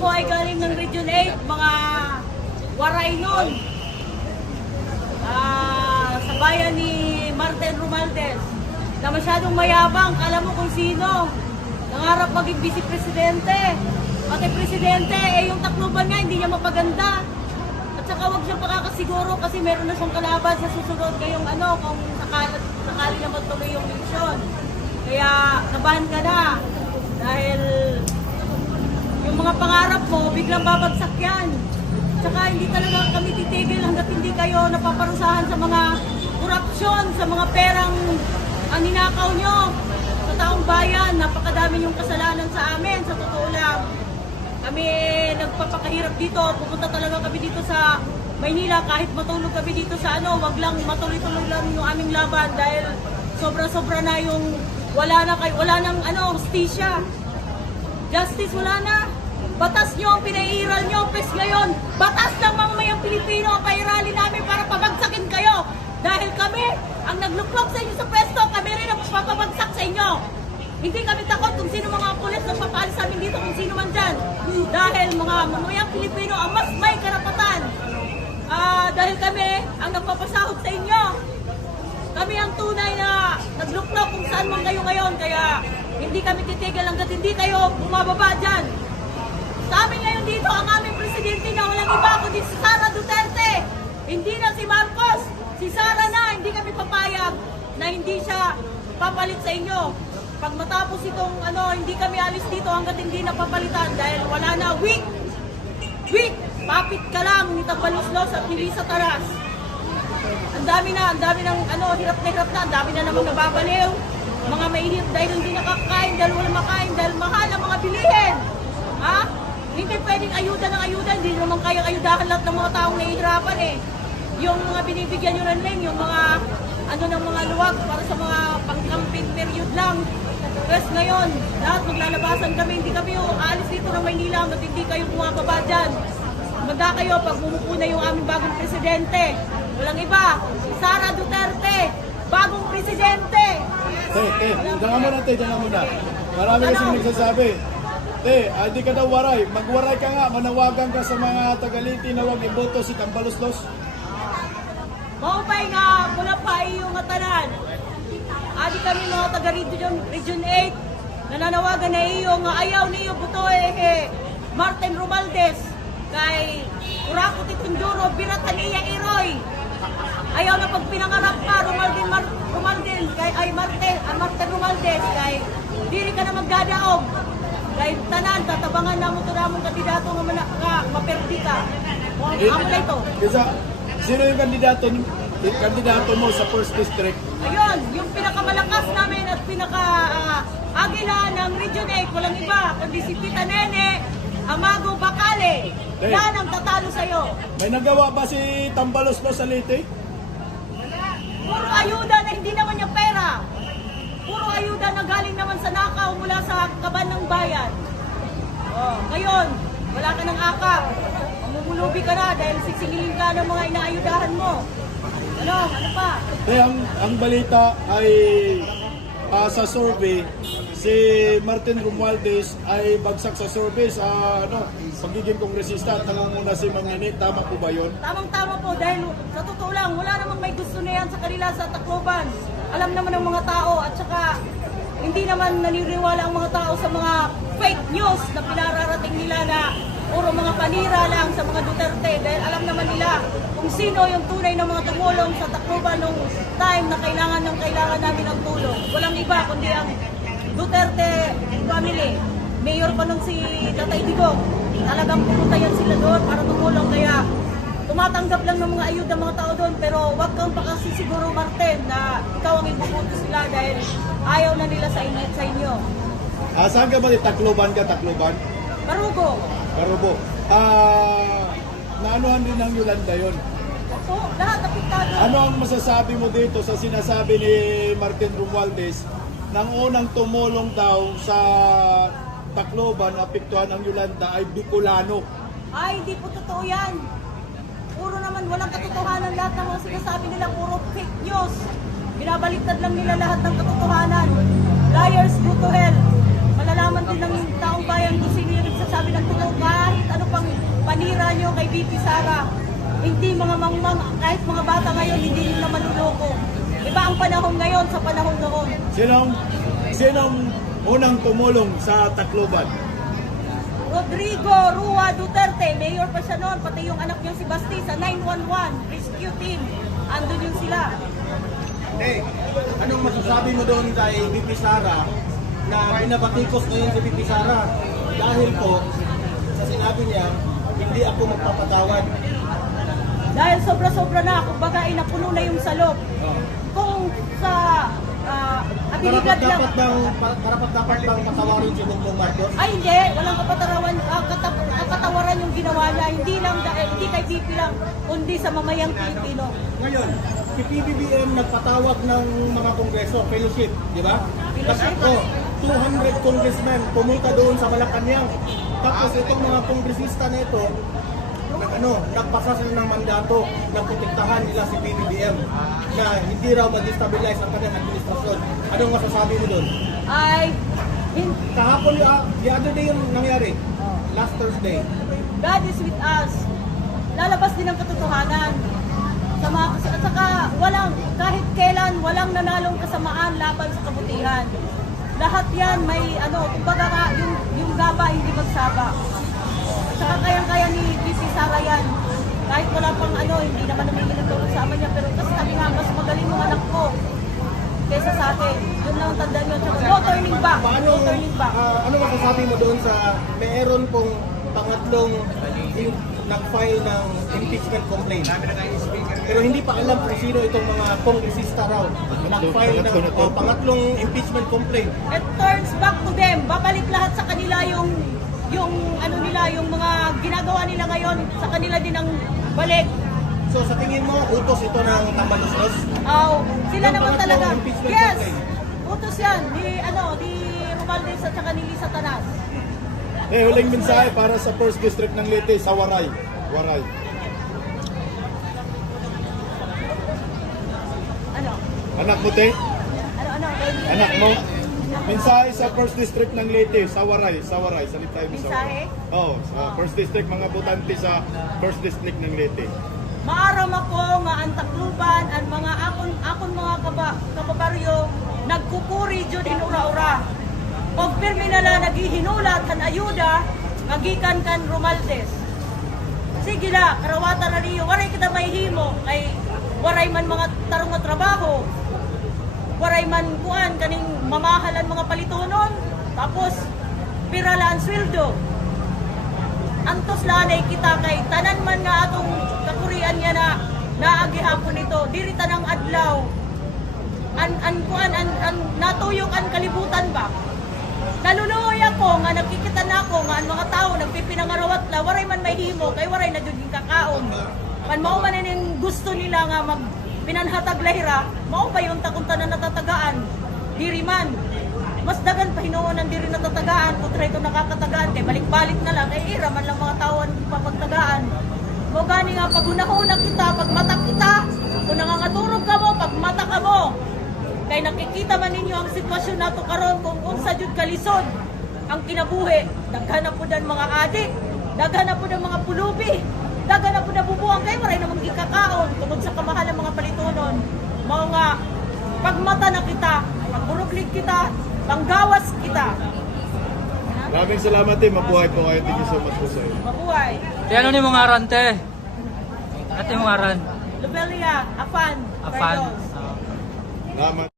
po ay galing ng Region 8, mga waray nun. Sa bayan ni Martin Romualdez, na masyadong mayabang, kala mo kung sino. Nangarap maging vice-presidente. Pati presidente, yung Tacloban nga, hindi niya mapaganda. At saka huwag siyang pakakasiguro kasi meron na siyang kalaban sa susunod ngayong kung sakali na magtuloy yung eleksyon. Kaya nabahan ka na. Dahil yung mga pangarap mo, biglang babagsak yan. Tsaka hindi talaga kami titigil hanggat hindi kayo napaparusahan sa mga korupsyon, sa mga perang ninakaw nyo sa taong bayan. Napakadami yung kasalanan sa amin, sa totoo lang. Kami nagpapakahirap dito, pupunta talaga kami dito sa Maynila kahit matulog kami dito sa wag lang matuloy-tuloy lang yung aming laban dahil sobra-sobra na yung wala nang hustisya. Justice wala na. Batas nyo, pinairal nyo, pes ngayon. Batas ng mamamayang Pilipino, pairali namin para pabagsakin kayo. Dahil kami, ang nagluklok sa inyo sa pwesto, kami rin ang papabagsak sa inyo. Hindi kami takot kung sino mga pulis na papaalis sa amin dito, kung sino man dyan. Dahil mga mamamayang Pilipino ang mas may karapatan. Dahil kami ang nagpapasahod sa inyo. Kami ang tunay na nagluklok kung saan man kayo ngayon. Kaya hindi kami titigil hanggat hindi kayo bumababa dyan. Sa amin ngayon dito, ang aming presidente na walang iba kundi si Sara Duterte. Hindi na si Marcos, si Sara na. Hindi kami papayag na hindi siya papalit sa inyo. Pag matapos itong hindi kami alis dito hanggat hindi napapalitan dahil wala na. Weak! Papit ka lang ni Tabaluslos at ni Lisa Taras. Ang dami ng hirap na hirap na. Ang dami na namang nababaliw. Mga mahihirap dahil hindi nakakain, dahil wala makain, dahil mahal ang mga bilihin. Hindi pwedeng ayuda ng ayuda. Hindi naman kayang ayudahan lahat ng mga taong nahihirapan Yung mga binibigyan nyo rin yung mga ng mga luwag para sa mga pang-campaign period lang. Tapos ngayon, lahat maglalabasan kami, hindi kami aalis dito ng Maynila hanggat hindi kayo bumababa dyan. Magda kayo pag bumupo na yung aming bagong presidente. Walang iba, si Sara Duterte, bagong presidente. Diyan muna. Marami kasi nagsasabi. Hindi ka daw waray. Magwaray ka nga, manawagan ka sa mga tagaliti na huwag iboto si Tambaluslos. Maupay nga, mula pa yung atanan. Adi kami mga taga-Region 8, nananawagan na iyo nga ayaw niyo buto Martin Romualdez, kay Urako Titunduro, Biratania Iroy. Ayaw na pag pinangarap ka, Romualdez, kay Martin Romualdez, kay dili ka na magdadaog. Kay tanan, tatabangan na mo ito namong kandidato nga maperdi ka. Amo na ito. Sino yung kandidato mo sa first district? Ayun, yung pinakamalakas namin at pinaka-agila ng Region 8, walang iba, kundi si Tita Nene Amago Bacale. Yan ang tatalo sa'yo. May nagawa ba si Tambaluslos sa Leyte? Puro ayuda na hindi naman niya pera. Puro ayuda na galing naman sa nakaw mula sa kaban ng bayan. Ngayon, wala ka ng akap. Mamumulubi ka na dahil sisingilin ka ng mga inaayudahan mo. Ano pa? Ang balita ay sa survey, si Martin Romualdez ay bagsak sa survey sa pagiging kongresista. Tanong muna si Ma'am Nene, tama po ba yun? Tamang-tama po dahil sa totoo lang, wala namang may gusto na yan sa kanila sa Tacloban. Alam naman ng mga tao at saka hindi naman naniniwala ang mga tao sa mga fake news na pinararating nila na puro mga panira lang sa mga Duterte dahil alam naman nila kung sino yung tunay na mga tumulong sa Tacloban nung time na kailangan namin ng tulong. Walang iba kundi ang Duterte family. Mayor pa nung si Tatay Digong. Talagang pumunta yan sila doon para tumulong kaya tumatanggap lang ng mga ayuda mga tao doon pero wag kang pakasisiguro Martin na ikaw ang ibubuto sila dahil ayaw na nila sa inyo. Saan ka ba? Tacloban ka? Tacloban? Marugo. Karubo. Naanuhan din ng Yolanda yun. Opo, lahat apektado. Ano ang masasabi mo dito sa sinasabi ni Martin Romualdez nang unang tumulong daw sa Tacloban, apektuhan ng Yolanda ay Bicolano? Ay, hindi po totoo yan. Puro naman, walang katotohanan lahat ng mga sinasabi nila, puro fake news. Binabaliktad lang nila lahat ng katotohanan. Liars go to hell. Malalaman din ng taong bayan kung sino yung nagsasabi ng totoo kahit tinitira nyo kay VP Sara. Hindi mga mangmang, kahit mga bata ngayon, hindi nyo naman niloko. Iba ang panahon ngayon sa panahon noon. Sinong unang tumulong sa Tacloban? Rodrigo Rua Duterte, mayor pa siya noon, pati yung anak niya si Basti sa 911 rescue team. Andun yung sila. Anong masasabi mo doon kay VP Sara na binabatikos ngayon si VP Sara dahil po sa sinabi niya, hindi ako magpapatawad. Dahil sobra-sobra na, kumbaga ay napuno na yung salop. Kung sa abilidad lang, Karapat dapat bang patawarin si Bongbong Marcos? ay hindi, walang kapatawaran yung ginawa niya. Hindi lang dahil, hindi kay VP lang, kundi sa mamayang Pilipino. Ngayon, si PBBM nagpatawag ng mga kongreso, fellowship, di ba? Fellowship. Tapos 200 congressmen pumunta doon sa Malacanang. Tapos itong mga kongresista na ito, nagpasa sila ng mandato na protektahan nila si PBBM na hindi raw mag-destabilize ang kanyang administrasyon. Anong masasabi mo doon? Ay, Kahapon, the other day yung nangyari, last Thursday. God is with us. Lalabas din ang katotohanan. At saka kahit kailan, walang nanalong kasamaan laban sa kabutihan. Lahat yan may kumbaga nga, yung gaba hindi magsaba. At saka kayang-kaya ni VP Sara yan. Kahit wala pang hindi naman namingin ng tulong sa ama niya, pero kasi sabi nga, mas magaling yung anak ko kaysa sa akin. Yun lang ang tandaan nyo. Tsaka, no turning back. No turning back. Ano masasabi mo doon sa meron pong pangatlong nag-file ng impeachment complaint? Pero hindi pa alam kung sino itong mga kongresista raw. Nag-file ng pangatlong impeachment complaint. It turns back to them. Babalik lahat sa kanila yung mga ginagawa nila ngayon, sa kanila din ang balik. So sa tingin mo, utos ito ng Tambaluslos? Sila Yung naman pangatlong talaga. impeachment Yes! complaint. Utos yan ni Romualdez at saka ni Lisa Tanas. Huling mensahe para sa 1st District ng Leyte sa Waray. Ano? Anak mo, te? Ano? Anak mo? Mensahe sa 1st District ng Leyte sa Waray. Salita mo sa Mensahe? Waray. Oo, sa 1st District, mga botante sa 1st District ng Leyte. Maaram ako nga ang Tacloban at mga akon mga kababaryo nagkukuri jud in ura-ura. Pag pirmi nala naghihinulat kan ayuda magikan kan Romualdez. Sige na, karawatan na niyo. Waray kita may himo kay waray man mga tarong nga trabaho. Waray man kuan kaning mamahalan mga palitonon. Tapos piralaan sweldo. Antos lanay kita kay tanan man nga atong kakurian niya na naagihapon nito. Diri tanang adlaw. Natuyok ang kalibutan ba? Naluluoy ako nga nakikita na ako nga ang mga tao nagpipinangarawat la waray man may himo kay waray na jud ging kakaon. Kan mao man ning gusto nila nga mag pinanhatag lahira, mao ba yung takuntan na natatagaan? Diri man. Mas dagan pa hinuon ang diri natatagaan kontra ito nakakatagaan kay balik-balik na lang kay ira man lang mga tao ang papagtagaan. Mo gani nga pagunahon kita pag mata kita, kung nangangaturog ka mo pag mata ka mo. Kay nakikita man ninyo ang sitwasyon nato karon kung unsa jud kalisod ang kinabuhi. Daghan na pud ang mga adik, daghan na pud ang mga pulubi, daghan na pud ang bubuang kay maray namang gikakaon tungod sa kamahalan mga palitonon. Mao nga pagmata na kita, pagburuglig kita, panggawas kita. Maraming salamat, te. Mabuhay po kayo. Thank you so much po sa iyo. Mabuhay. Te, ano ni mong aran, te? Ate mong aran? Lobelia, Afan. Afan. Carlos. Salamat.